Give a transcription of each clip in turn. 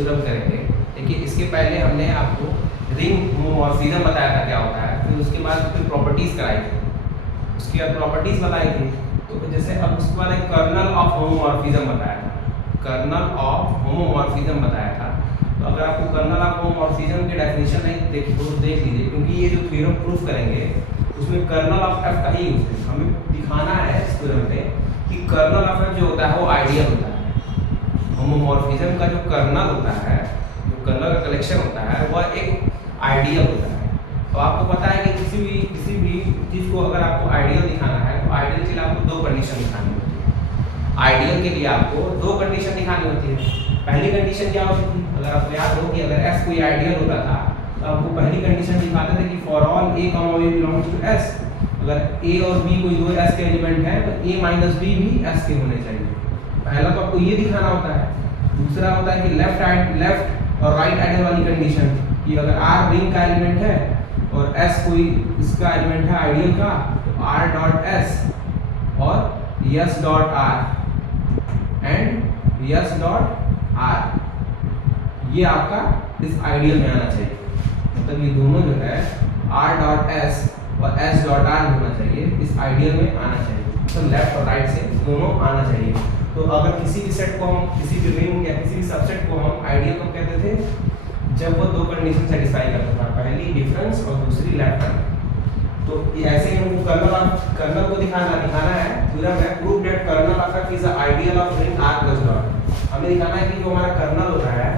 Theorem करेंगे। देखिए इसके पहले हमने आपको रिंग होमोमॉर्फिज्म बताया था क्या होता है, फिर उसके बाद फिर प्रॉपर्टीज़ कराई थी, उसके बाद प्रॉपर्टीज़ बताई थी। तो जैसे अब उसके बाद एक कर्नल ऑफ होमोमॉर्फिज्म बताया था, कर्नल ऑफ होमोमॉर्फिज्म बताया था। तो अगर आपको कर्नल ऑफ होमोमॉर्फिज्म की डेफिनेशन नहीं देखी तो देख लीजिए, क्योंकि ये जो थ्योरम प्रूफ करेंगे उसमें कर्नल ऑफ एफ का ही यूज है। हमें दिखाना है इस थ्योरम पे कि कर्नल ऑफ एफ जो होता है वो आइडियल होता है। होमोमॉर्फिज्म का जो कर्नल होता है, जो कर्नल का कलेक्शन होता है, वह एक आइडियल होता है। तो आपको पता है कि किसी भी चीज़ को अगर आपको आइडियल दिखाना है तो आइडियल के लिए आपको दो कंडीशन दिखानी होती है। आइडियल के लिए आपको दो कंडीशन दिखानी होती है। पहली कंडीशन क्या होती थी, अगर आपको याद हो कि अगर एस कोई आइडियल होता था तो आपको पहली कंडीशन दिखाते थे कि for all A comma B belongs to S, अगर ए और बी कोई दो एस के एलिमेंट है तो ए माइनस बी भी एस के होने चाहिए। पहला तो आपको ये दिखाना होता है। दूसरा होता है कि लेफ्ट और राइट आइडियल वाली कंडीशन, कि अगर आर रिंग का एलिमेंट है और एस कोई इसका एलिमेंट है आइडियल का, तो आर डॉट एस और yes dot are and yes dot are, ये आपका इस आइडियल में आना चाहिए। मतलब ये दोनों जो है आर डॉट एस और एस डॉट आर होना चाहिए, इस आइडियल में आना चाहिए। तो लेफ्ट और राइट से दोनों आना चाहिए। तो अगर किसी भी सेट को हम, किसी भी रिंग या किसी भी सबसेट को हम आइडियल कब कहते थे, जब वो दो कंडीशन सेटिस्फाई करता था, पहली डिफरेंस और दूसरी लेफ्ट राइट। तो ऐसे ही हमको कर्नल को दिखाना है, थ्योरम है prove that kernel of F is the ideal of ring R plus dot. हमें दिखाना है कि जो हमारा कर्नल होता है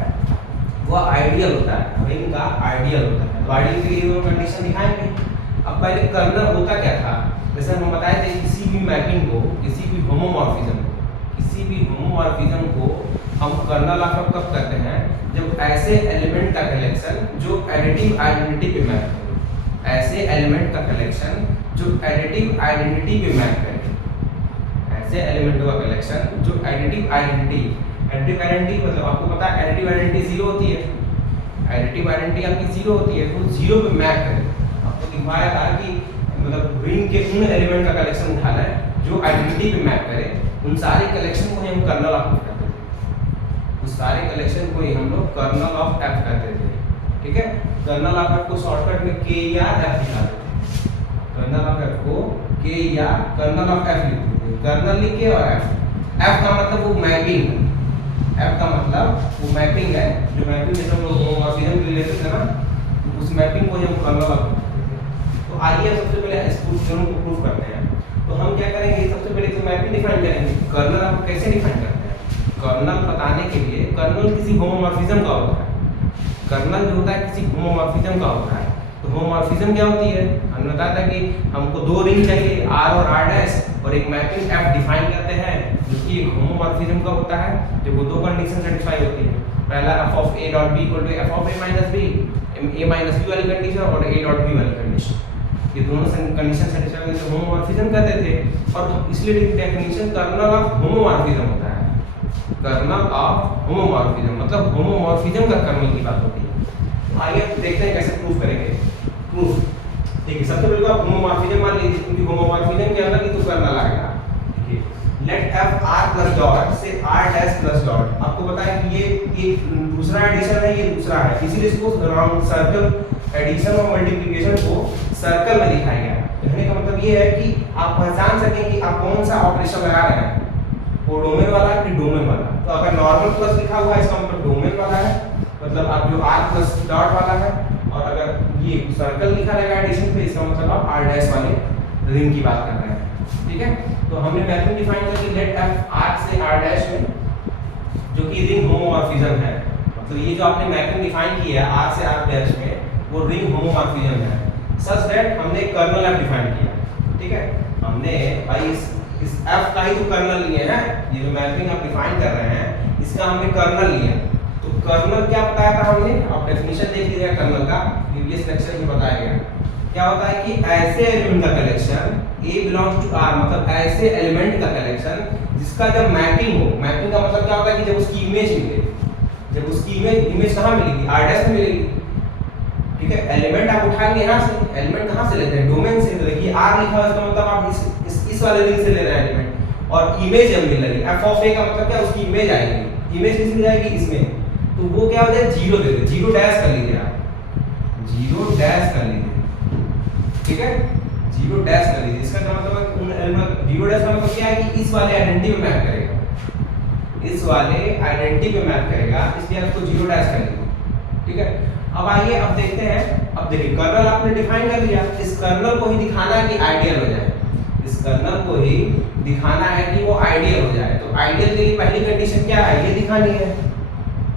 वो आइडियल होता है, रिंग का आइडियल होता है। तो आइडियल के लिए वो कंडीशन दिखाएंगे। अब पहले कर्नल होता क्या था, जैसे हम बताए थे किसी भी मैपिंग को, किसी भी होमोमॉर्फिज्म को हम कर्नल ऑफ एफ कब करते हैं, जब ऐसे एलिमेंट का कलेक्शन जो एडिटिव आइडेंटिटी पे मैप करे, ऐसे एलिमेंट का कलेक्शन जो एडिटिव आइडेंटिटी पे मैप करे, ऐसे एलिमेंटों का कलेक्शन जो एडिटिव आइडेंटिटी मतलब आपको पता है एडिटिव आइडेंटिटी जीरो होती है, एडिटिव आइडेंटिटी आपकी जीरो होती है, तो जीरो पे मैप करे। आपको दिखाया था कि मतलब रिंग के उन एलिमेंट का कलेक्शन उठाना है जो आइडेंटिटी पे मैप करे, उन सारे कलेक्शन को हम कर्नल ऑफ एफ कहते थे। उस सारे कलेक्शन को ही हम लोग कर्नल ऑफ एफ कहते थे। ठीक है, कर्नल ऑफ एफ को शॉर्टकट में के या एफ दिखाते थे। कर्नल ऑफ एफ को के या कर्नल ऑफ एफ लिखते थे। कर्नल लिखे और एफ का मतलब वो मैपिंग, एफ का मतलब वो मैपिंग है, जो मैपिंग जैसे हम लोग होमोमॉर्फिज्म के लिए लेते थे ना, तो उस मैपिंग को हम कर्नल ऑफ कहते थे। तो आइए सबसे पहले इस थ्योरम को प्रूव करते हैं। तो हम क्या करेंगे, सबसे पहले तो मैपिंग डिफाइन करेंगे। कर्नल आप कैसे डिफाइन करते हैं, कर्नल बताने के लिए कर्नल किसी होमोमॉर्फिज्म का होता है। कर्नल जो होता है किसी होमोमॉर्फिज्म का होता है। तो होमोमॉर्फिज्म क्या होती है, हमने बताया था कि हमको दो रिंग चाहिए आर और आर डैश और एक मैपिंग एफ डिफाइन करते हैं, जो कि एक होमोमॉर्फिज्म का होता है जब वो दो कंडीशन सेटिस्फाई होती है। पहला F of A dot B equal to F of A minus B, A minus B वाली कंडीशन और ए डॉट बी वाली कंडीशन, ये दोनों कंडीशन सेटिस्फाई होने से होमोमॉर्फिज्म कहते थे। और इसलिए डेफिनेशन कर्नल ऑफ होमोमॉर्फिज्म होता है। कर्नल ऑफ होमोमॉर्फिज्म मतलब होमोमॉर्फिज्म का कर्नल की बात होती है। आइए देखते हैं कैसे प्रूफ करेंगे। प्रूफ देखिए, सबसे पहले तो आप होमोमॉर्फिज्म मान लीजिए, क्योंकि होमोमॉर्फिज्म के अंदर ही तो कर्नल आएगा। देखिए let F R plus dot से आर डैश प्लस डॉट, आपको पता है कि ये दूसरा एडिशन है, ये दूसरा है, इसीलिए इसको राउंड सर्कल एडिशन और मल्टीप्लिकेशन को सर्कल में दिखाया गया है। कहने का मतलब ये है कि आप पहचान सकें कि आप कौन सा ऑपरेशन लगा रहे हैं, वो डोमेन वाला कि डोमेन वाला। तो अगर नॉर्मल प्लस लिखा हुआ है इसका मतलब डोमेन वाला है, मतलब आप जो आर प्लस डॉट वाला है, और अगर ये सर्कल लिखा रहेगा एडिशन पे, इसका मतलब आप आर डैश वाले रिंग की बात कर रहे हैं। ठीक है, तो हमने मैपिंग डिफाइन कर दी लेट एफ आर से आर डैश में, जो कि रिंग होमोमॉर्फिज्म है। तो ये जो आपने मैपिंग डिफाइन की है आर से आर डैश में, वो रिंग होमोमॉर्फिज्म है। सच दैट हमने कर्नल एफ डिफाइन किया। ठीक है, हमने भाई इस एफ का ही तो कर्नल लिए हैं, ये जो मैपिंग आप डिफाइन कर रहे हैं इसका हमने कर्नल लिया। तो कर्नल क्या बताया था हमने, आप डेफिनेशन देख लीजिएगा कर्नल का, प्रीवियस लेक्चर में बताया गया। क्या होता है कि ऐसे एलिमेंट का collection A belongs to R, मतलब ऐसे एलिमेंट का कलेक्शन जिसका जब मैपिंग हो, मैपिंग का मतलब क्या होता है कि जब उसकी इमेज मिले, जब उसकी इमेज कहाँ मिलेगी, आर डैश में मिलेगी। ठीक है, एलिमेंट आप उठाएंगे यहाँ से, एलिमेंट कहाँ से लेते हैं, डोमेन से। तो देखिए आर लिखा हुआ है, इसका मतलब आप इस वाले रिंग से ले रहे हैं एलिमेंट, और इमेज जब मिल रही है एफ ऑफ ए का मतलब क्या, उसकी इमेज आएगी। इमेज किसमें जाएगी, इसमें। तो वो क्या हो जाए, जीरो दे दे, जीरो डैश कर लीजिए आप, जीरो डैश कर लीजिए, ठीक है, जीरो डैश कर लीजिए। इसका क्या मतलब, जीरो डैश का मतलब क्या है कि इस वाले आइडेंटिटी पे मैप करेगा, इस वाले आइडेंटिटी पे मैप करेगा, इसलिए आपको जीरो डैश कर लीजिए, ठीक है। अब आइए अब देखते हैं, अब देखिए कर्नल आपने डिफाइन कर लिया, इस कर्नल को ही दिखाना है कि आइडियल हो जाए, इस कर्नल को ही दिखाना है कि वो आइडियल हो जाए। तो आइडियल के लिए पहली कंडीशन क्या है, ये दिखानी है,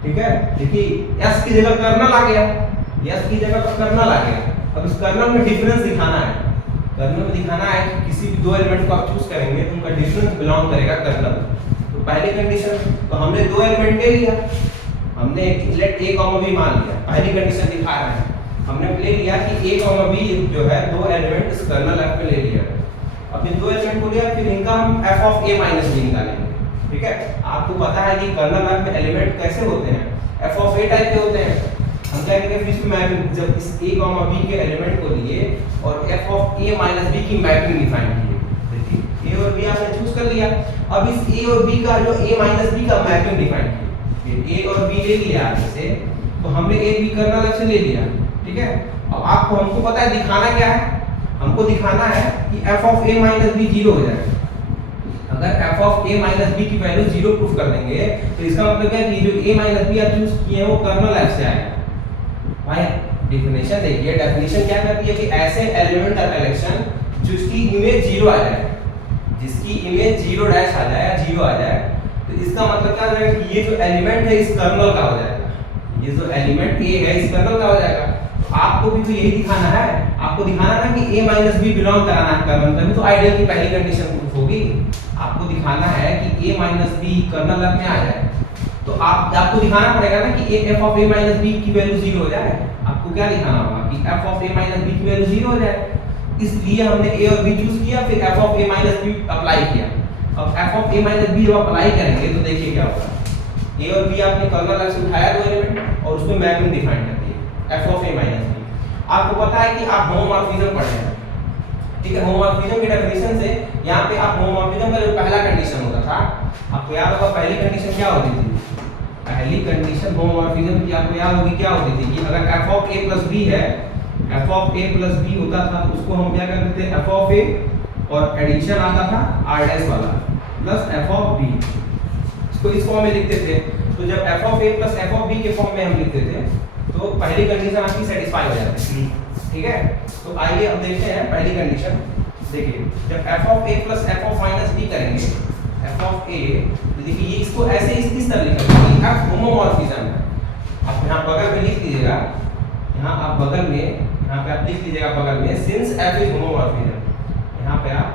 ठीक है। देखिए एस की जगह कर्नल आ गया, एस की जगह पर कर्नल आ गया। अब इस कर्नल में डिफरेंस दिखाना है, कर्नल में दिखाना है कि किसी भी दो एलिमेंट को आप चूज करेंगे तो उनका डिफरेंस बिलोंग करेगा कर्नल। तो पहली कंडीशन, तो हमने दो एलिमेंट ले लिया, हमने लेट a कॉमा b मान लिया, पहली कंडीशन दिखा रहे हैं, हमने ले लिया कि a कॉमा b जो है दो एलिमेंट इस कर्नल f में ले लिया। अब इन दो एलिमेंट को लिया, फिर इनका हम f of a minus b निकालेंगे, ठीक है। आपको पता है कि कर्नल f में एलिमेंट कैसे होते हैं, f ऑफ a टाइप के होते हैं। हम क्या करेंगे, फिर इसमें मैपिंग, जब इस a कॉमा b के एलिमेंट को लिए और f of a minus b की मैपिंग डिफाइन की, देखिए a और b आपने चूज कर लिया। अब इस a और b का जो a माइनस b का मैपिंग डिफाइन किया, a और b ले लिया आगे से, तो हमने a b कर्नल f से ले लिया, ठीक है। अब आपको, हमको पता है दिखाना क्या है, हमको दिखाना है कि f of a minus b zero हो जाए। अगर f of a minus b की वैल्यू जीरो प्रूफ कर देंगे तो इसका मतलब क्या है कि जो a माइनस b आप चूज किए हैं वो कर्नल f से आएगा। भाई डेफिनेशन देखिए, डेफिनेशन क्या कहती है कि ऐसे एलिमेंट का कलेक्शन जिसकी इमेज जीरो आ जाए, जिसकी इमेज जीरो डैश आ जाए, जीरो आ जाए, तो इसका मतलब क्या हो जाएगा कि ये जो एलिमेंट है इस कर्नल का हो जाएगा, ये जो एलिमेंट a है इस कर्नल का हो जाएगा। तो आपको भी तो यही दिखाना है, आपको दिखाना ना कि a माइनस b बिलोंग कराना है कर्नल, तभी तो आइडियल की पहली कंडीशन प्रूफ होगी। आपको दिखाना है कि a minus b kernel f में आ जाए, तो आपको दिखाना पड़ेगा ना कि f of a minus b की वैल्यू जीरो हो जाए। आपको क्या दिखाना होगा कि f of a minus b की वैल्यू जीरो हो जाए, इसलिए हमने a और b चूज किया, फिर f of a minus b apply किया। अब f of a minus b जब अप्लाई करेंगे तो देखिए क्या होगा, a और b आपने कर्नल f से उठाया दो एलिमेंट और उसमें मैपिंग डिफाइन कर दी f of a minus b। आपको पता है कि आप होमोमॉर्फिज्म पढ़े हैं, ठीक है। होमोमॉर्फिज्म की डेफिनेशन से यहाँ पे आप होमोमॉर्फिज्म का जो पहला कंडीशन होता था, आपको याद होगा पहली कंडीशन क्या होती थी, पहली कंडीशन होमोमॉर्फिज्म की आपको याद होगी क्या होती थी कि अगर f of a plus b है, f of a plus b होता था तो उसको हम क्या करते थे, f ऑफ a और एडिशन आता था r डैश वाला प्लस f ऑफ b, इसको इस फॉर्म में लिखते थे। तो जब f of a plus f of b के फॉर्म में हम लिखते थे तो पहली कंडीशन आपकी सेटिस्फाई हो जाती थी, ठीक है। तो आइए अब देखते हैं पहली कंडीशन। देखिए जब f of a plus f of minus b करेंगे, f ऑफ a, देखिए ये इसको ऐसे इस तरह लिखेंगे कि f होमोमॉर्फिज्म है। आप यहाँ बगल में लिख दीजिएगा, यहाँ आप बगल में, यहाँ पे आप लिख दीजिएगा बगल में सिंस f इज होमोमॉर्फिज्म, यहाँ पे आप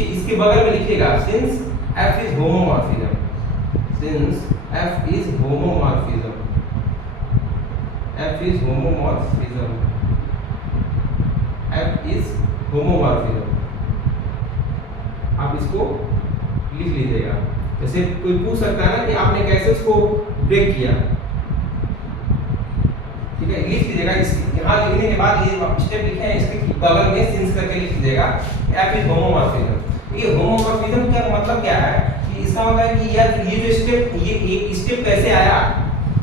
इसके बगल में लिखिएगा since f is homomorphism, since f is homomorphism, f is homomorphism, f is homomorphism, आप इसको लिख लीजिएगा। जैसे कोई पूछ सकता है ना कि आपने कैसे उसको ब्रेक किया, ठीक है, लिख लीजिएगा। यहाँ लिखने के बाद ये स्टेप लिखे हैं, इसके बगल में सिंस करके लिख लीजिएगा f इज होमोमॉर्फिज्म। ये होमोमॉर्फिज्म का मतलब क्या है कि इसका मतलब है कि यार ये जो स्टेप, ये स्टेप कैसे आया,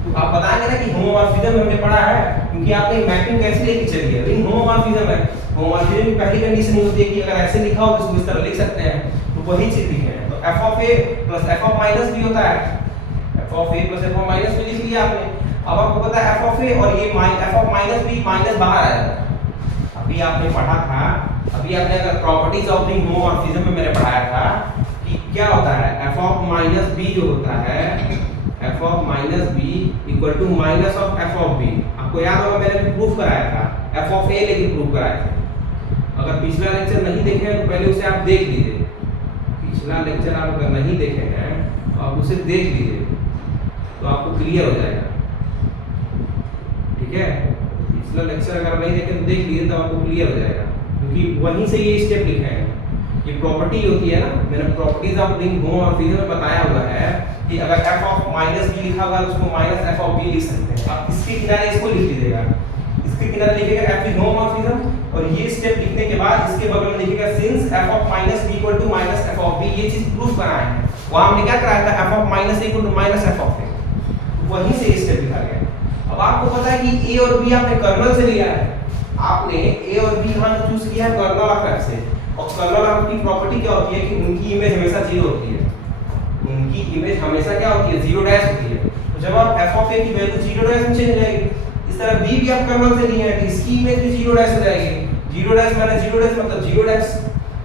तो आप बताएंगे ना कि होमोमॉर्फिज्म हमने पढ़ा है क्योंकि आपने मैपिंग कैसे लेके चली है, लेकिन होमोमॉर्फिज्म है। होमोमॉर्फिज्म की पहली कंडीशन ये होती है कि अगर ऐसे लिखा हो तो इसको इस तरह लिख सकते हैं, तो वही चीज लिखे हैं। तो f of a plus f of minus b होता है, f of a plus f of minus b लिख लिया आपने। अब आपको पता है f ऑफ a और ये f of minus b minus बाहर आया। अभी आपने पढ़ा था, अभी आपने अगर प्रॉपर्टीज ऑफ रिंग होमोमॉर्फिज्म में मैंने पढ़ाया था कि क्या होता है, f ऑफ माइनस b जो होता है, f of minus b equal to minus of f of b। आपको याद होगा मैंने प्रूफ कराया था, f ऑफ a लेके प्रूफ कराया था। अगर पिछला लेक्चर नहीं देखे हैं तो पहले उसे आप देख लीजिए, पिछला लेक्चर आप अगर नहीं देखे हैं तो आप उसे देख लीजिए तो आपको क्लियर हो जाएगा, ठीक है। पिछला लेक्चर अगर नहीं देखे तो देख लीजिए तो आपको क्लियर हो जाएगा, क्योंकि वहीं से ये स्टेप लिखे हैं। ये प्रॉपर्टी होती है ना, मैंने प्रॉपर्टीज ऑफ रिंग होमोमॉर्फिज्म में बताया हुआ है कि अगर f ऑफ माइनस b लिखा हुआ है तो उसको माइनस f ऑफ b लिख सकते हैं। आप इसके किनारे इसको लिख लीजिएगा, इसके किनारे लिखिएगा f इज होमोमॉर्फिज्म और ये स्टेप लिखने के बाद इसके बगल में लिखिएगा since f of minus b equal to minus f of b। ये चीज प्रूफ कराए हैं, वहां हमने क्या कराया था, f of minus a equal to minus f of a। वहीं से ये स्टेप लिखा गया। अब आपको पता है कि ए और बी आपने कर्नल से लिया है, आपने ए और बी यहाँ चूज किया है कर्नल ऑफ एफ से, और कर्नल ऑफ की प्रॉपर्टी क्या होती है कि उनकी इमेज हमेशा जीरो होती है, उनकी इमेज हमेशा क्या होती है, जीरो डैश होती है। तो जब आप एफ ऑफ ए की वैल्यू जीरो डैश में चेंज हो जाएगी, इस तरह बी भी आप कर्नल से लिए हैं तो इसकी इमेज भी जीरो डैश हो जाएगी, zero dash minus zero dash मतलब जीरो डैश,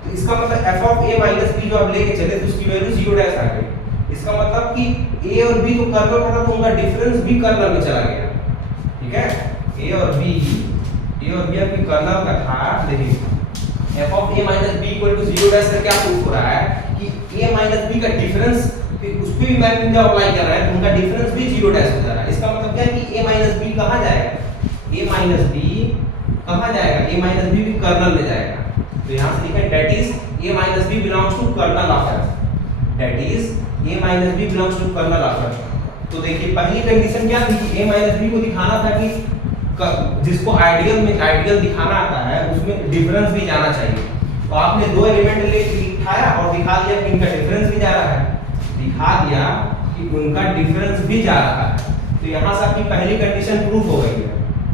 तो इसका मतलब F of A minus B जो आप लेके चले तो उसकी वैल्यू जीरो डैश आ गई। इसका मतलब कि ए और बी तो कर्नल था तो उनका डिफरेंस भी कर्नल में चला गया, ठीक है। ए और बी आपकी कर्नल का था, देखिए F of A minus B equal to zero dash से क्या प्रूफ हो रहा है कि ए माइनस बी का डिफरेंस उस पे भी मैपिंग जब अप्लाई कर रहा है तो उनका डिफरेंस भी जीरो डैश हो जा रहा है। इसका मतलब क्या है कि ए माइनस बी कहाँ जाएगा, ए माइनस बी कहाँ जाएगा, ए माइनस बी भी कर्नल में जाएगा। तो यहाँ से लिखें that is A minus B belongs to kernel of F, that is A minus B belongs to kernel of F. तो देखिए पहली कंडीशन क्या थी कि ए माइनस बी को दिखाना था कि जिसको आइडियल दिखाना आता है उसमें डिफरेंस भी जाना चाहिए। तो आपने दो एलिमेंट ले दिखाया और दिखा दिया कि इनका डिफरेंस भी जा रहा है, दिखा दिया कि उनका डिफरेंस भी जा रहा है। तो यहाँ से आपकी पहली कंडीशन प्रूफ हो गई है,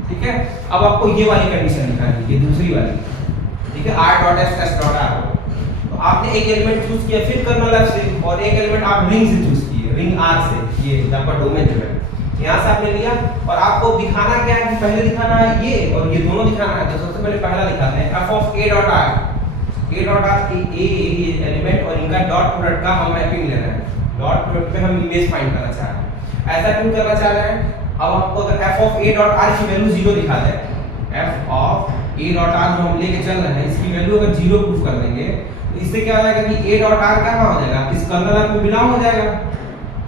ठीक है। अब आपको ये वाली कंडीशन दिखानी है, ये दूसरी वाली, ठीक है, r dot s s dot r। तो आपने एक एलिमेंट चूज किया फिर कर्नल f से, और एक एलिमेंट आप रिंग से चूज किए, रिंग r से, ये आपका डोमेन जो है यहाँ से आपने लिया। और आपको दिखाना क्या है कि पहले दिखाना है ये और ये दोनों दिखाना है। तो सबसे पहले पहला दिखाते हैं f of a dot r, a dot r की ये एलिमेंट और इनका डॉट प्रोडक्ट का हम मैपिंग ले रहे हैं, डॉट प्रोडक्ट पे हम इमेज फाइंड करना चाह रहे हैं। ऐसा क्यों करना चाह रहे हैं, अब आपको अगर f of a dot r की वैल्यू 0 दिखा दे, f of a dot r जो हम लेके चल रहे हैं इसकी वैल्यू अगर 0 प्रूफ कर देंगे तो इससे क्या हो जाएगा कि a डॉट r कहां हो जाएगा, इस कर्नल f में बिलोंग हो जाएगा,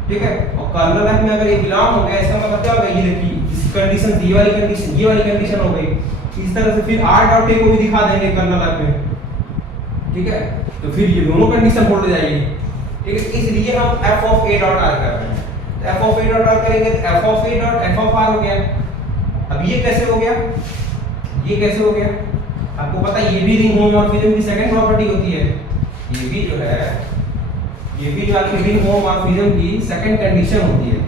ठीक है। और कर्नल f में अगर ये बिलोंग हो गया इसका मतलब क्या होगा, ये देखिए इस कंडीशन ये वाली कंडीशन हो गई। इस तरह से फिर r डॉट a को भी दिखा देंगे कर्नल f में, ठीक है। तो फिर ये दोनों कंडीशन होल्ड हो जाएगी, ठीक है। इसलिए हम f of a dot r कर रहे हैं। तो f of a dot r करेंगे तो f of a dot f of r हो गया। अब ये कैसे हो गया, ये कैसे हो गया, आपको पता है ये भी रिंग होमोमॉर्फिज्म की सेकंड प्रॉपर्टी होती है, ये भी जो है ये भी जो आपकी रिंग होमोमॉर्फिज्म की सेकंड कंडीशन होती है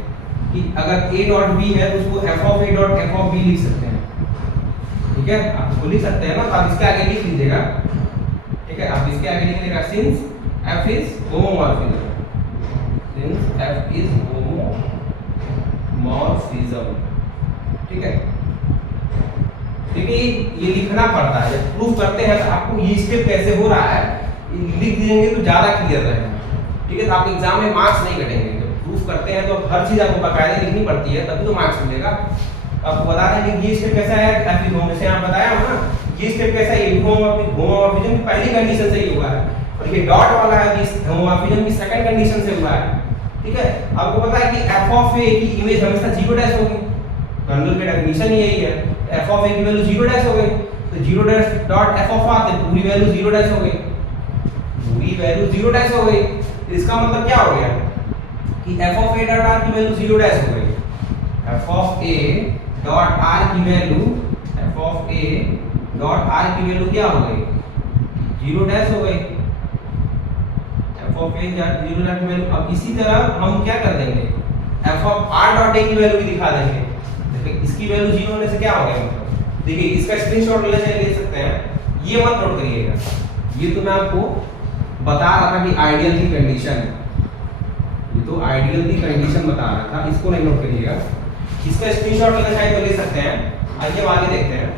कि अगर a डॉट b है तो उसको f of a dot f of b लिख सकते हैं, ठीक है। आप इसको लिख सकते हैं ना, तो आप इसके आगे लिख लीजिएगा, ठीक है। आप इसके आगे लिख लीजिएगा since f is homomorphism, since f is homomorphism, ठीक है। देखिए ये लिखना पड़ता है, जब प्रूफ करते हैं तो आपको ये स्टेप कैसे हो रहा है लिख देंगे तो ज्यादा क्लियर रहेगा, ठीक है। तो आप एग्जाम में मार्क्स नहीं कटेंगे, जब प्रूफ करते हैं तो हर चीज आपको बकायदे लिखनी पड़ती है तभी तो मार्क्स मिलेगा। आपको बता दें कि ये स्टेप कैसा है, f इज होमो से आप बताया हो ना, ये स्टेप कैसा है, ये होमोमॉर्फिज्म की पहली कंडीशन से ही हुआ है, और ये डॉट वाला है कि होमोमॉर्फिज्म की सेकंड कंडीशन से हुआ है, ठीक है। आपको पता है कि f ऑफ a की इमेज हमेशा 0 डैश होगी, कर्नल की डेफिनेशन यही है, f ऑफ a की वैल्यू 0 डैश हो गई, तो 0 dash dot f of r से पूरी वैल्यू 0 डैश हो गई, पूरी वैल्यू 0 डैश हो गई। तो इसका मतलब क्या हो गया कि f of a dot r की वैल्यू 0 डैश हो गई, f of a dot r की value f of a dot r की वैल्यू क्या हो गई, 0 डैश हो गई, f of a dot 0 dash की वैल्यू। अब इसी तरह हम क्या कर देंगे, f of r dot a की वैल्यू भी दिखा देंगे। देखिए इसकी वैल्यू 0 होने से क्या हो गया, मतलब देखिए इसका स्क्रीनशॉट ले सकते हैं, ये मत नोट करिएगा, ये तो मैं आपको बता रहा था कि आइडियल की कंडीशन है, ये तो आइडियल की कंडीशन बता रहा था, इसको नहीं नोट करिएगा। इसका स्क्रीनशॉट लेना चाहे तो ले सकते हैं। आइए अब आगे देखते हैं,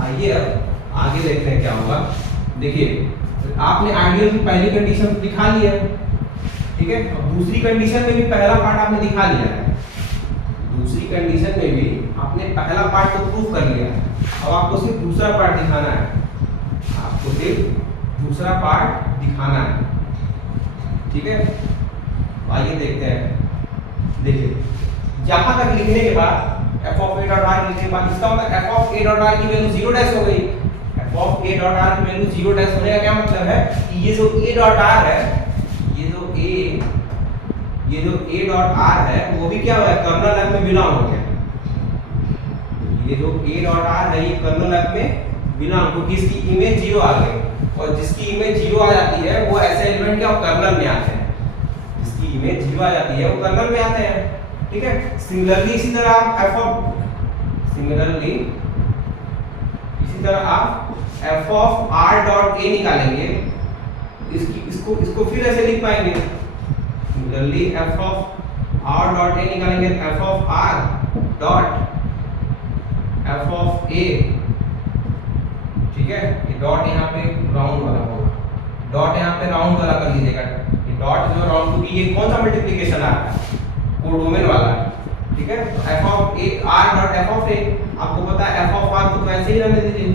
आइए अब आगे देखते हैं क्या होगा। देखिए आपने आइडियल की पहली कंडीशन दिखा लिया, ठीक है। अब दूसरी कंडीशन में भी पहला पार्ट आपने दिखा लिया है, दूसरी कंडीशन में भी आपने पहला पार्ट तो प्रूव कर लिया है, अब आपको सिर्फ दूसरा पार्ट दिखाना है, आपको सिर्फ दूसरा पार्ट दिखाना है, ठीक है। आइए देखते हैं। देखिए यहाँ तक लिखने के बाद f of a dot r लिखने के बाद इसका मतलब f of a dot r की वैल्यू 0 डैश हो गई। f of a dot r की वैल्यू 0 डैश होने का क्या मतलब है कि ये जो a डॉट r है, ये जो a डॉट r है वो भी क्या हुआ है, कर्नल f में बिलोंग हो गया। ये जो a डॉट r है ये कर्नल f में बिलोंग, क्योंकि इसकी इमेज 0 आ गई, और जिसकी इमेज 0 आ जाती है वो ऐसे एलिमेंट क्या कर्नल में आते हैं, जिसकी इमेज 0 आ जाती है वो कर्नल में आते हैं। ठीक है। सिमिलरली इसी तरह आप f of r dot a निकालेंगे, इसको फिर ऐसे लिख पाएंगे। Similarly f of r dot a निकालेंगे, f of r dot f of a, ठीक है। ये डॉट यहाँ पे राउंड वाला होगा, डॉट यहाँ पे राउंड वाला कर लीजिएगा। ये डॉट जो राउंड, क्योंकि ये कौन सा मल्टीप्लिकेशन आ रहा है, कोडोमेन वाला, ठीक है। तो f of a r dot f of a, आपको पता है f ऑफ r तो ऐसे ही रहने दीजिए,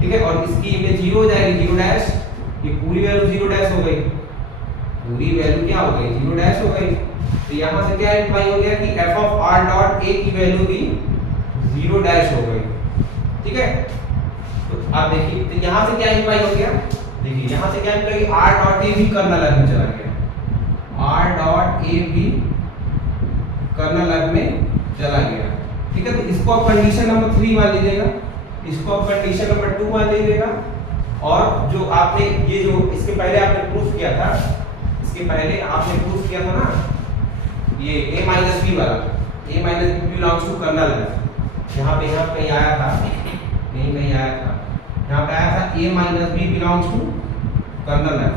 ठीक है। और इसकी इमेज 0 हो जाएगी, 0 डैश, ये पूरी वैल्यू 0 डैश हो गई, पूरी वैल्यू क्या हो गई, 0 डैश हो गई। तो यहाँ से क्या इंप्लाई हो गया कि f of r dot a की वैल्यू भी 0 डैश हो गई, ठीक है। तो आप देखिए, तो यहाँ से क्या इंप्लाई हो गया, देखिए यहाँ से क्या इंप्लाई, r डॉट a भी कर्नल में चला गया, r डॉट a भी कर्नल में चला गया, ठीक है। तो इसको आप कंडीशन नंबर 3 मान लीजिएगा, इसको आप कंडीशन नंबर 2 मान लीजिएगा। और जो आपने ये जो इसके पहले आपने प्रूफ किया था, इसके पहले आपने प्रूफ किया था ना, ये a माइनस b वाला, a minus b belongs to kernel है। यहाँ पे आया था, नहीं आया था, यहाँ पे आया था a minus b belongs to kernel है।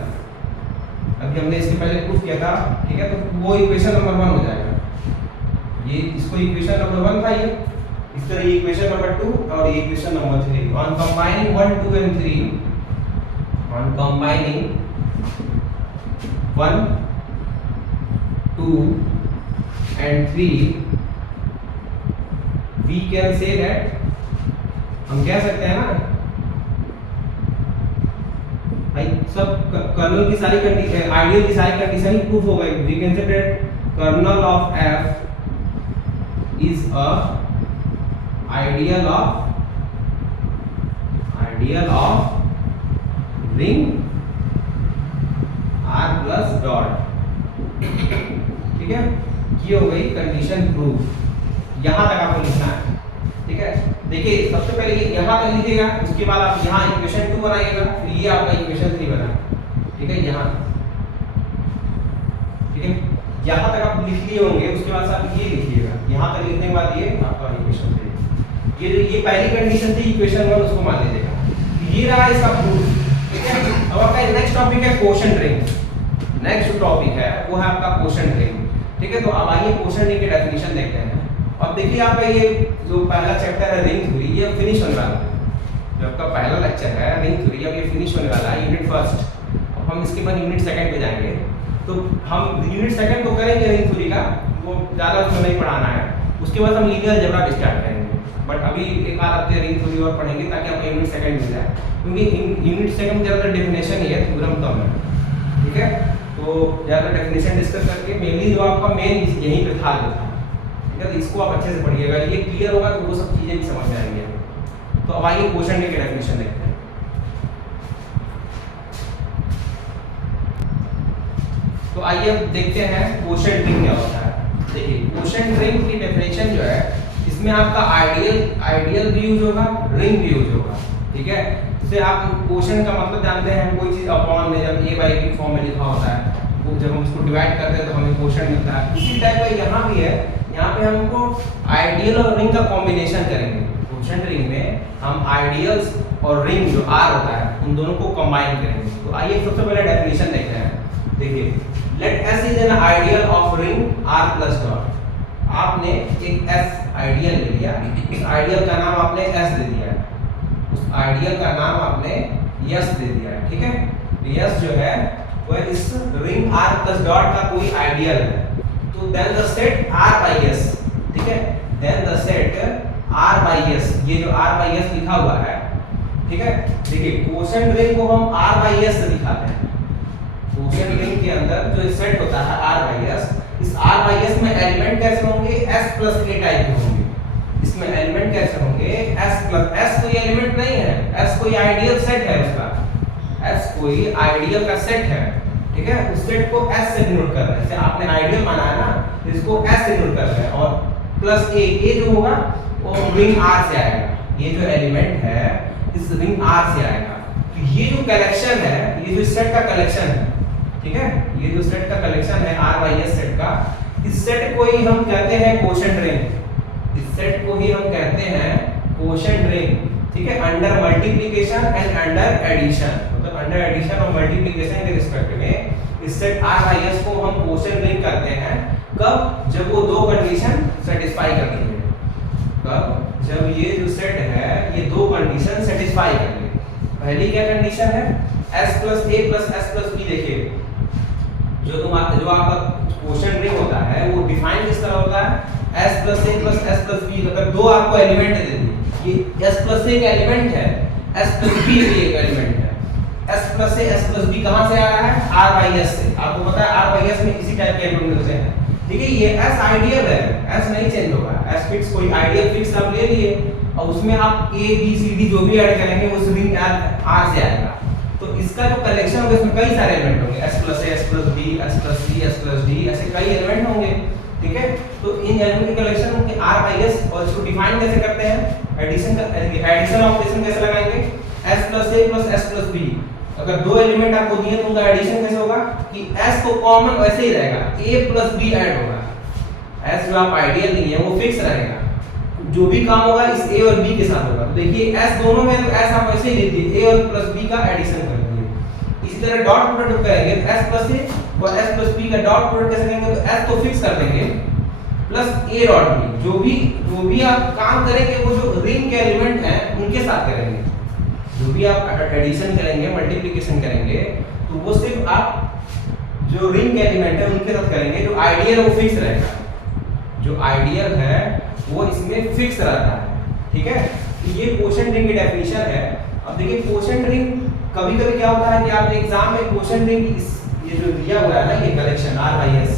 अभी हमने इसके पहले प्रूफ किया था, ठीक है। तो वो इक्वेशन नंबर 1 हो जाएगा, ये इसको इक्वेशन नंबर 1 था ये, इस तरह ये इक्वेशन नंबर 2 और ये equation number 3। On combining 1, 2 and 3, on combining 1, 2 and 3, we can say that, हम कह सकते हैं ना भाई, सब कर्नल की सारी कंडीशन, आइडियल की सारी कंडीशन ही प्रूफ हो गई। we can say that kernel of f is a ideal of ring r plus dot, ठीक है। ये हो गई कंडीशन प्रूफ, यहां तक आपको लिखना है, ठीक है। देखिए सबसे पहले ये यहां तक लिखिएगा, उसके बाद आप यहां इक्वेशन 2 बनाइएगा, फिर ये आपका इक्वेशन 3 बना, ठीक है। यहां, ठीक है, यहां तक आप लिख लिए होंगे, उसके बाद आप ये लिखिएगा, यहां तक लिखने के बाद ये आपका इक्वेशन 3, ये पहली कंडीशन थी इक्वेशन 1, उसको मान लीजिएगा। ये रहा इसका प्रूफ, ठीक है। अब आपका नेक्स्ट टॉपिक है क्वोशंट रिंग, नेक्स्ट टॉपिक है वो है आपका क्वोशंट रिंग, ठीक है। तो अब आइए क्वोशंट रिंग की डेफिनेशन देखते हैं। अब देखिए आप ये जो पहला चैप्टर है रिंग थ्योरी, ये फिनिश होने वाला है, जो आपका पहला लेक्चर है रिंग थ्योरी, अब ये फिनिश होने वाला है, यूनिट फर्स्ट। अब हम इसके बाद यूनिट सेकंड पे जाएंगे, तो हम यूनिट सेकंड तो करेंगे रिंग थ्योरी का, वो ज़्यादा उसमें नहीं पढ़ाना है, उसके बाद हम लीनियर अलजेब्रा भी स्टार्ट करेंगे। बट अभी एक आध हफ्ते रिंग थ्योरी और पढ़ेंगे ताकि आपको यूनिट सेकंड मिल जाए, क्योंकि यूनिट सेकंड ज़्यादातर डेफिनेशन ही है, थ्योरम कम है, ठीक है। तो ज़्यादा डेफिनेशन डिस्कस करके मेनली जो आपका मेन यहीं पे था जो था, ठीक है। तो इसको आप अच्छे से पढ़िएगा, ये क्लियर होगा तो वो सब चीज़ें भी समझ जाएंगे। तो अब आइए क्वोशंट रिंग की डेफिनेशन देखते हैं। तो आइए अब देखते हैं क्वोशंट रिंग क्या होता है। देखिए क्वोशंट रिंग की डेफिनेशन जो है, इसमें आपका आइडियल भी यूज होगा, रिंग भी यूज होगा, ठीक है। जैसे आप क्वोशंट का मतलब जानते हैं, कोई चीज अपॉन में जब a बाई b फॉर्म में लिखा होता है, वो जब हम उसको डिवाइड करते हैं तो हमें क्वोशंट मिलता है। इसी टाइप का यहाँ भी है, यहाँ पे हमको आइडियल और रिंग का कॉम्बिनेशन करेंगे। क्वोशंट रिंग में हम आइडियल्स और रिंग जो r होता है उन दोनों को कंबाइन करेंगे। तो आइए सबसे पहले डेफिनेशन देखते हैं। देखिए let s is an ideal of ring r plus dot. आपने एक s आइडियल ले लिया, इस आइडियल का नाम आपने s दे दिया है, उस आइडियल का नाम आपने s दे दिया है, ठीक है। s जो है वो इस रिंग r प्लस डॉट का कोई आइडियल है। तो then the set r by s, ठीक है, then the set r by s, ये जो r बाई s लिखा हुआ है, ठीक है। देखिए क्वोशंट रिंग को हम r बाई s से दिखाते हैं। क्वोशंट रिंग के अंदर जो सेट होता है r बाई s, इस r बाई s में एलिमेंट कैसे होंगे, s प्लस a टाइप के होंगे। इसमें एलिमेंट कैसे होंगे, s प्लस, s कोई एलिमेंट नहीं है, s कोई आइडियल सेट है उसका, s कोई आइडियल का सेट है, ठीक है। उस सेट को s से डिनोट कर रहे हैं, जैसे आपने आइडियल माना है ना, तो इसको s से डिनोट कर रहे हैं। और प्लस a जो होगा वो रिंग r से आएगा, ये जो एलिमेंट है इस रिंग r से आएगा। तो ये जो कलेक्शन है, ये जो सेट का कलेक्शन है, ठीक है, ये जो सेट का कलेक्शन है r बाई s सेट का, इस सेट को ही हम कहते हैं क्वोशंट रिंग। इस सेट को ही हम कहते हैं क्वोशंट रिंग, ठीक है, under multiplication and under addition, मतलब अंडर एडिशन और मल्टीप्लिकेशन के रिस्पेक्ट में इस सेट R(S) को हम क्वोशंट रिंग करते हैं। कब? जब वो दो कंडीशन सेटिस्फाई करती है। कब? जब ये जो सेट है ये दो कंडीशन सेटिस्फाई कर ले। पहली क्या कंडीशन है? s + a + s + b। देखिए जो आपका क्वोशंट रिंग होता है वो डिफाइन किस तरह होता है? s + a + s + b। अगर दो आपको एलिमेंट दे दी, ये s + a का एलिमेंट है, s + b भी एक एलिमेंट है। s + a s + b कहां से आ रहा है? R/S से। आपको पता है R/S में इसी टाइप के एलिमेंट मिलते हैं, ठीक है। ये s आइडियल है, s नहीं चेंज होगा। s फिक्स कोई आइडियल फिक्स आप ले लिए और उसमें आप a b c d जो भी ऐड करेंगे उस रिंग R से आएगा। तो इसका जो कलेक्शन होगा इसमें कई सारे एलिमेंट होंगे, s + a s + b s + c s + d, ऐसे कई एलिमेंट होंगे, ठीक है। तो इन एलिमेंट के कलेक्शन के R/S और इसको डिफाइन कैसे करते हैं? एडिशन ऑपरेशन कैसे लगाएंगे? s + a + s + b। अगर दो एलिमेंट आपको दिए तो उनका एडिशन कैसे होगा कि s को कॉमन वैसे ही रहेगा, a + b ऐड होगा। s जो आप आइडियल नहीं है वो फिक्स रहेगा, जो भी काम होगा इस a और b के साथ होगा। तो देखिए s दोनों में तो s आप वैसे ही लेते हैं, a और + b का एडिशन कर दिए। इसी तरह डॉट प्रोडक्ट करेंगे तो s + a और s + b का डॉट प्रोडक्ट कैसे करेंगे? तो s तो फिक्स कर देंगे प्लस a डॉट b। जो भी आप काम करेंगे वो जो रिंग के एलिमेंट हैं उनके साथ करेंगे। जो भी आप एडिशन करेंगे, मल्टीप्लिकेशन करेंगे, तो वो सिर्फ आप जो रिंग के एलिमेंट है उनके साथ करेंगे। जो आइडियल वो फिक्स रहेगा, जो आइडियल है वो इसमें फिक्स रहता है, ठीक है। तो ये क्वोशंट रिंग की डेफिनेशन है। अब देखिए क्वोशंट रिंग कभी-कभी क्या होता है कि आपने एग्जाम में क्वोशंट रिंग ये जो दिया हुआ है ना, ये कलेक्शन R/S,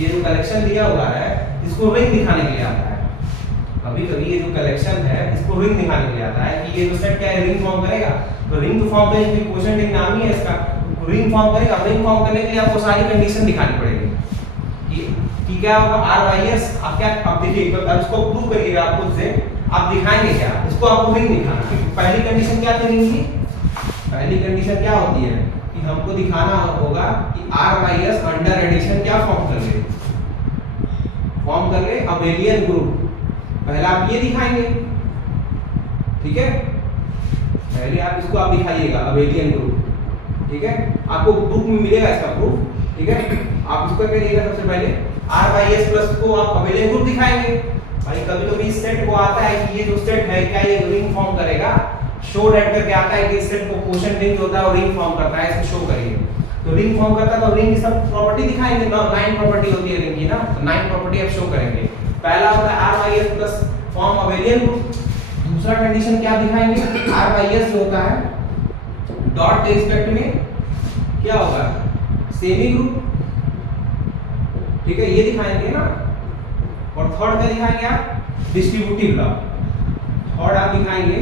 ये जो कलेक्शन दिया हुआ है इसको रिंग दिखाने के लिए आता है। कभी-कभी ये जो कलेक्शन है इसको रिंग दिखाने के लिए आता है कि ये जो सेट क्या है, रिंग फॉर्म करेगा। तो रिंग तो फॉर्म करेगा, क्वोशंट रिंग नाम ही है इसका, रिंग फॉर्म करेगा। रिंग फॉर्म करने के लिए आपको सारी कंडीशन दिखानी पड़ेगी कि क्या होगा R/S। आप क्या आप देखिए, अब इसको प्रूव करिएगा आप खुद से। आप दिखाएंगे क्या? इसको आपको रिंग दिखाना है। पहली कंडीशन क्या थी रिंग की? पहली कंडीशन क्या होती है कि हमको दिखाना होगा कि R/S अंडर एडिशन क्या फॉर्म कर ले, अबेलियन ग्रुप। पहला आप ये दिखाएंगे, ठीक है। पहले आप इसको आप दिखाइएगा अबेलियन ग्रुप, ठीक है। आपको बुक में मिलेगा इसका प्रूफ, ठीक है। आप इसको करिएगा सबसे पहले R/S प्लस को आप अबेलियन ग्रुप दिखाएंगे। भाई कभी-कभी इस सेट को आता है कि ये जो सेट है क्या ये रिंग फॉर्म करेगा, शो डेट करके आता है कि इस सेट को क्वोशंट रिंग होता है और रिंग फॉर्म करता है, इसको शो करिए। तो रिंग फॉर्म करता है तो रिंग की सब प्रॉपर्टी दिखाएंगे। 9 प्रॉपर्टी होती है रिंग की ना, तो 9 प्रॉपर्टी आप शो करेंगे। पहला होता है R/S plus form abelian group. दूसरा कंडीशन क्या दिखाएंगे? R/S जो होता है डॉट के रिस्पेक्ट में क्या होगा? सेमी ग्रुप, ठीक है, ये दिखाएंगे ना। और थर्ड क्या दिखाएंगे आप? Distributive law. थर्ड आप दिखाएंगे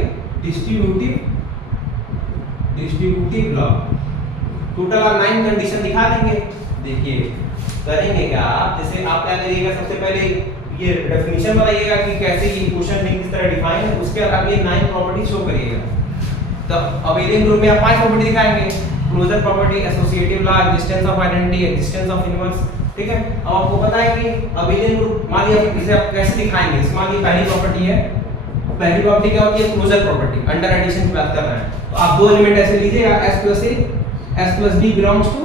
डिस्ट्रीब्यूटिव लॉ। टोटल आप 9 कंडीशन दिखा देंगे। देखिए करेंगे क्या आप, जैसे आप क्या करिएगा, सबसे पहले ये डेफिनेशन बताइएगा कि कैसे ये क्वोशंट रिंग किस तरह डिफाइन है, उसके बाद आप ये 9 प्रॉपर्टी शो करिएगा। तब अबेलियन ग्रुप में आप 5 प्रॉपर्टी दिखाएंगे, closure property, associative law, existence of identity, existence of inverse, ठीक है। अब आपको पता है कि अबेलियन ग्रुप मान लीजिए इसे आप कैसे दिखाएंगे। इस मान लीजिए पहली प्रॉपर्टी है, पहली प्रॉपर्टी क्या होती है? क्लोजर प्रॉपर्टी, अंडर एडिशन की बात कर रहे हैं। तो आप दो एलिमेंट ऐसे लीजिएगा, s + a s + d belongs to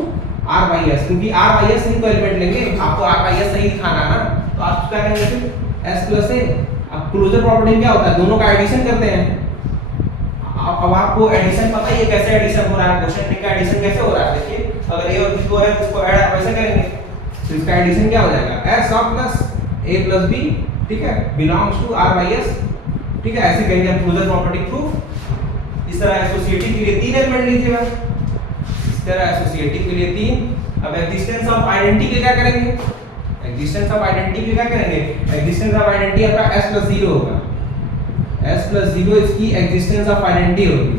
R/S, क्योंकि R/S ही तो एलिमेंट लेंगे, आपको R/S सही दिखाना है ना। तो आप क्या करेंगे फिर s + a। अब क्लोजर प्रॉपर्टी क्या होता है? दोनों का एडिशन करते हैं। अब आपको एडिशन पता ही है कैसे एडिशन हो रहा है, क्वोशंट रिंग का एडिशन कैसे हो रहा है। देखिए अगर a और b को है तो इसको ऐड वैसे करेंगे, तो इसका एडिशन क्या हो जाएगा? s + a + b, ठीक है, बिलोंग्स टू R/S, ठीक है। ऐसे करेंगे आप क्लोजर प्रॉपर्टी प्रूफ। इस तरह एसोसिएटिव के लिए 3 एलिमेंट लीजिएगा, इस तरह एसोसिएटिव के लिए 3। अब एक्जिस्टेंस ऑफ आइडेंटिटी के क्या करेंगे? एक्जिस्टेंस ऑफ आइडेंटिटी के क्या करेंगे? एक्जिस्टेंस ऑफ आइडेंटिटी आपका s + 0 होगा, s + 0 इसकी एक्जिस्टेंस ऑफ आइडेंटिटी होगी।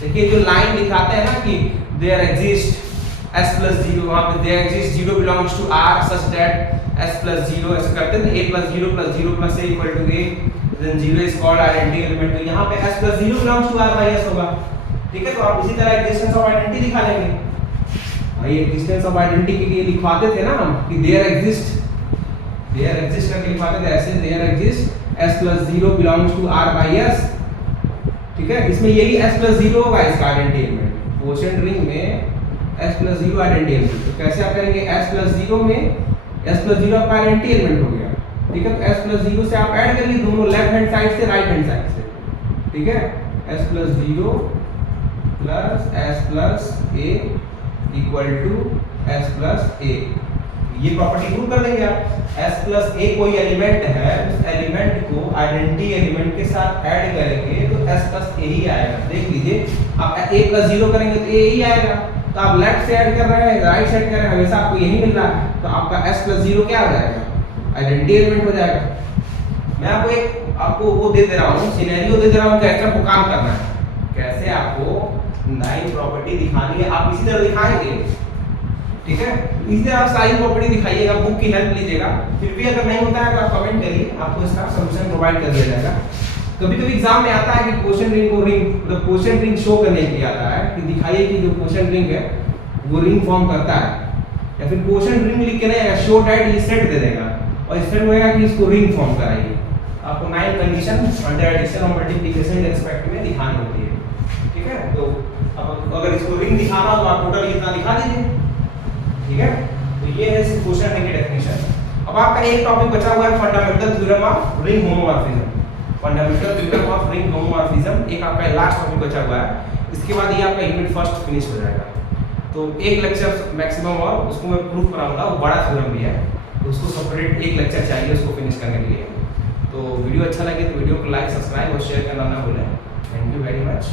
देखिए जो लाइन दिखाते हैं ना कि देयर एग्जिस्ट s + 0, वहां पे there exist 0 belongs to R such that s + 0 ऐसे करते हैं, a + 0 + 0 + a = a, then 0 is called identity element। तो यहाँ पे s + 0 बिलोंग्स टू R/S होगा, ठीक है। तो आप इसी तरह एक्जिस्टेंस ऑफ आइडेंटिटी दिखा लेंगे। भाई एक्जिस्टेंस ऑफ आइडेंटिटी के लिए लिखवाते थे ना हम कि देयर एग्जिस्ट देयर एग्जिस्ट करके लिखवाते थे ऐसे, there exist s + 0 belongs to r by s। ठीक है, इसमें यही s + 0 होगा इसका आइडेंटिटी एलिमेंट, क्वोशिएंट रिंग में s + 0 आइडेंटिटी एलिमेंट। तो कैसे आप करेंगे, s + 0 में s + 0 आपका आइडेंटिटी एलिमेंट हो गया। ठीक है, तो s + 0 से आप ऐड करिए दोनों लेफ्ट हैंड साइड से राइट हैंड साइड से। ठीक है, s + 0 + s + a equal to s + a। ये प्रॉपर्टी प्रूव कर देंगे आप। s + a कोई एलिमेंट है, उस एलिमेंट को आइडेंटिटी एलिमेंट के साथ ऐड करेंगे तो s + a ही आएगा। देख लीजिए, आप a + 0 करेंगे तो a ही आएगा। तो आप लेफ्ट से ऐड कर रहे हैं, राइट से ऐड कर रहे हैं, हमेशा आपको यही मिल रहा है, तो आपका s + 0 क्या हो जाएगा, आइडेंटिटी एलिमेंट हो जाएगा। मैं आपको वो दे दे रहा हूँ, सिनेरियो दे दे रहा हूँ, कैसे आपको काम करना है, कैसे आपको नई प्रॉपर्टी दिखानी है, आप इसी तरह दिखाएंगे। ठीक है, इसलिए आप सारी प्रॉपर्टी दिखाइएगा, बुक की हेल्प लीजिएगा। फिर भी अगर नहीं होता है तो आप कमेंट करिए, आपको इसका सॉल्यूशन प्रोवाइड कर दिया जाएगा। कभी कभी एग्जाम में आता है कि क्वोशिएंट रिंग को मतलब क्वोशिएंट रिंग शो करने के लिए आता है कि दिखाइए कि जो क्वोशिएंट रिंग है वो रिंग फॉर्म करता है, या फिर क्वोशिएंट रिंग लिख के नहीं आएगा, शो दैट ये सेट दे देगा और इस सेट होएगा कि इसको रिंग फॉर्म कराइए। आपको 9 कंडीशन अंडर एडिशन और मल्टीप्लिकेशन के रिस्पेक्ट में दिखानी होती है। ठीक है, तो अब अगर इसको रिंग दिखाना हो तो आप टोटल इतना दिखा दीजिए। ठीक है, तो ये है क्वोशिएंट रिंग की डेफिनेशन। अब आपका एक टॉपिक बचा हुआ है fundamental theorem of ring homomorphism. Fundamental theorem of ring homomorphism एक आपका लास्ट टॉपिक बचा हुआ है। इसके बाद ये आपका यूनिट फर्स्ट फिनिश हो जाएगा। तो एक लेक्चर मैक्सिमम और उसको मैं प्रूफ कराऊंगा, वो बड़ा थ्योरम भी है, तो उसको सेपरेट एक लेक्चर चाहिए उसको फिनिश करने के लिए। तो वीडियो अच्छा लगे तो वीडियो को लाइक, सब्सक्राइब और शेयर करना ना भूलें। Thank you very much.